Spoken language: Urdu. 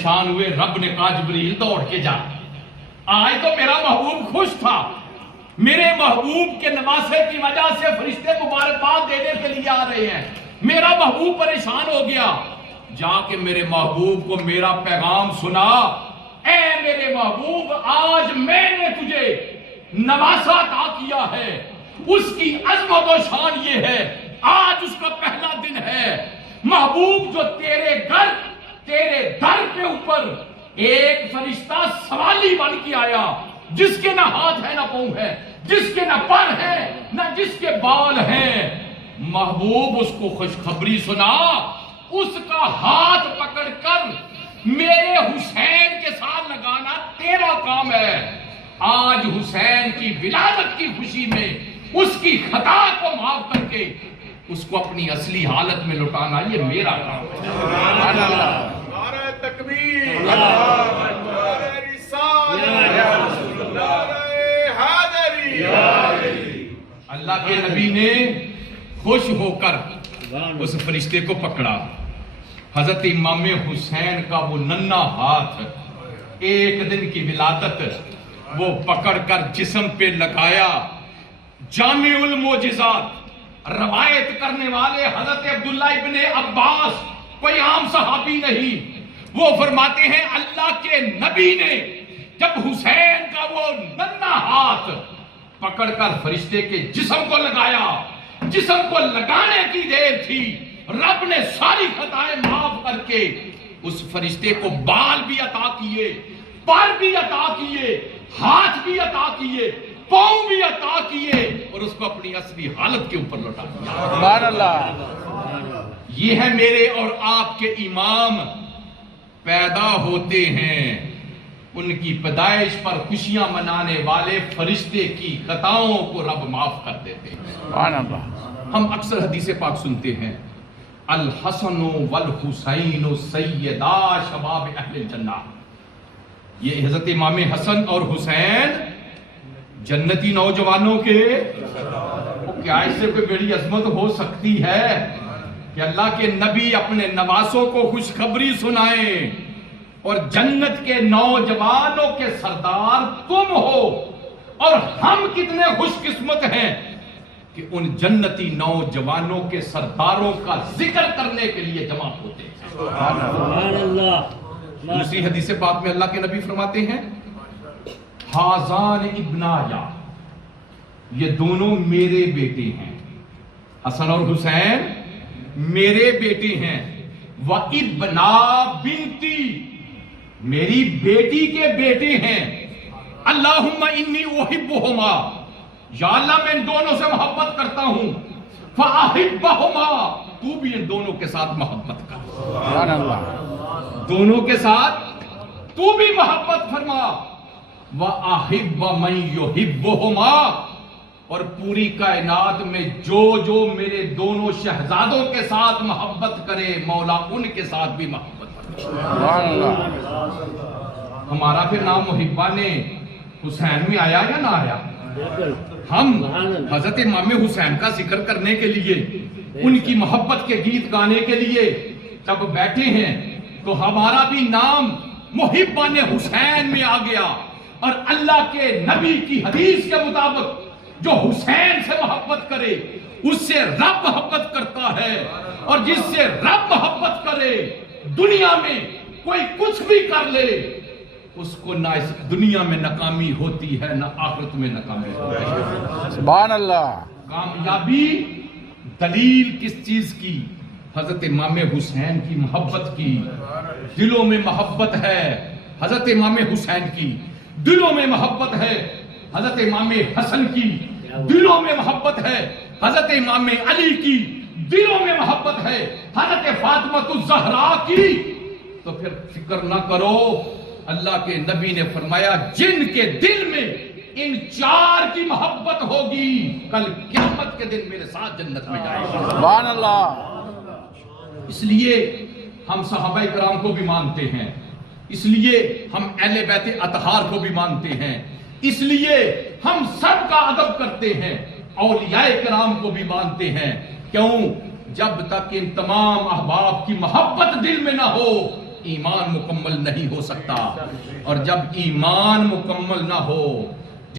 پریشان ہوئے، رب نے کہا جبریل دوڑ کے جا، آج تو میرا محبوب خوش تھا، میرے محبوب کے نواسے کی وجہ سے فرشتے مبارکباد دینے کے لیے آ رہے ہیں، میرا محبوب پریشان ہو گیا، جا کے میرے محبوب کو میرا پیغام سنا، اے میرے محبوب آج میں نے تجھے نواسا عطا کیا ہے، اس کی عظمت و شان یہ ہے، آج اس کا پہلا دن ہے، محبوب جو تیرے در پہ اوپر ایک فرشتہ سوالی بن کے آیا، جس کے نہ ہاتھ ہے نہ پاؤں ہے، جس کے نہ پر ہے نہ جس کے بال ہیں، محبوب اس کو خوشخبری سنا، اس کا ہاتھ پکڑ کر میرے حسین کے ساتھ لگانا تیرا کام ہے، آج حسین کی ولادت کی خوشی میں اس کی خطا کو معاف کر کے اس کو اپنی اصلی حالت میں لوٹانا یہ میرا کام ہے۔ سبحان اللہ، نعرہ تکبیر، نعرہ رسالت، نعرہ حیدری۔ اللہ کے نبی نے خوش ہو کر اس فرشتے کو پکڑا، حضرت امام حسین کا وہ ننھا ہاتھ ایک دن کی ولادت وہ پکڑ کر جسم پہ لگایا۔ جامع المعجزات روایت کرنے والے حضرت عبداللہ ابن عباس کوئی عام صحابی نہیں، وہ فرماتے ہیں اللہ کے نبی نے جب حسین کا وہ ننھا ہاتھ پکڑ کر فرشتے کے جسم کو لگایا، جسم کو لگانے کی دیر تھی، رب نے ساری خطائیں معاف کر کے اس فرشتے کو بال بھی عطا کیے، پر بھی عطا کیے، ہاتھ بھی عطا کیے، پاؤں بھی عطا کیے، اور اس کو اپنی اصلی حالت کے اوپر لوٹا دیا۔ سبحان اللہ، یہ ہے میرے اور آپ کے امام، پیدا ہوتے ہیں ان کی پیدائش پر خوشیاں منانے والے فرشتے کی خطاؤں کو رب معاف کر دیتے ہیں۔ سبحان اللہ، ہم اکثر حدیث پاک سنتے ہیں، الحسن والحسین سیدا شباب اہل الجنہ، یہ حضرت امام حسن اور حسین جنتی نوجوانوں کے، کیا اس سے کوئی بڑی عظمت ہو سکتی ہے کہ اللہ کے نبی اپنے نواسوں کو خوشخبری سنائیں اور جنت کے نوجوانوں کے سردار تم ہو، اور ہم کتنے خوش قسمت ہیں کہ ان جنتی نوجوانوں کے سرداروں کا ذکر کرنے کے لیے جمع ہوتے ہیں۔ سبحان اللہ۔ دوسری حدیث پاک میں اللہ کے نبی فرماتے ہیں، حاذان ابنایا، یہ دونوں میرے بیٹے ہیں، حسن اور حسین میرے بیٹے ہیں، وابنا بنتی، میری بیٹی کے بیٹے ہیں، اللہم انی احبہما، یا اللہ میں ان دونوں سے محبت کرتا ہوں، فاحبہما، تو بھی ان دونوں کے ساتھ محبت کر، سبحان اللہ، دونوں کے ساتھ تو بھی محبت فرما، وَأَحِبَّ مَن يُحِبُّهُمَا، اور پوری کائنات میں جو جو میرے دونوں شہزادوں کے ساتھ محبت کرے مولا ان کے ساتھ بھی محبت کرے۔ سبحان اللہ، ہمارا پھر نام محبان حسین میں آیا یا نہ آیا؟ ہم حضرت امام حسین کا ذکر کرنے کے لیے، ان کی محبت کے گیت گانے کے لیے جب بیٹھے ہیں تو ہمارا بھی نام محبان حسین میں آ گیا، اور اللہ کے نبی کی حدیث کے مطابق جو حسین سے محبت کرے اس سے رب محبت کرتا ہے، اور جس سے رب محبت کرے دنیا میں کوئی کچھ بھی کر لے اس کو نہ اس دنیا میں ناکامی ہوتی ہے نہ آخرت میں ناکامی ہوتی ہے۔ سبحان اللہ، کامیابی دلیل کس چیز کی؟ حضرت امام حسین کی محبت کی، دلوں میں محبت ہے حضرت امام حسین کی، دلوں میں محبت ہے حضرت امام حسن کی، دلوں میں محبت ہے حضرت امام علی کی، دلوں میں محبت ہے حضرت فاطمہ الزہرا کی، تو پھر فکر نہ کرو، اللہ کے نبی نے فرمایا جن کے دل میں ان چار کی محبت ہوگی کل قیامت کے دن میرے ساتھ جنت میں جائے گا۔ سبحان اللہ، اس لیے ہم صحابہ کرام کو بھی مانتے ہیں، اس لیے ہم اہل بیت اطہار کو بھی مانتے ہیں، اس لیے ہم سب کا ادب کرتے ہیں، اولیاء کرام کو بھی مانتے ہیں۔ کیوں؟ جب تک ان تمام احباب کی محبت دل میں نہ ہو ایمان مکمل نہیں ہو سکتا، اور جب ایمان مکمل نہ ہو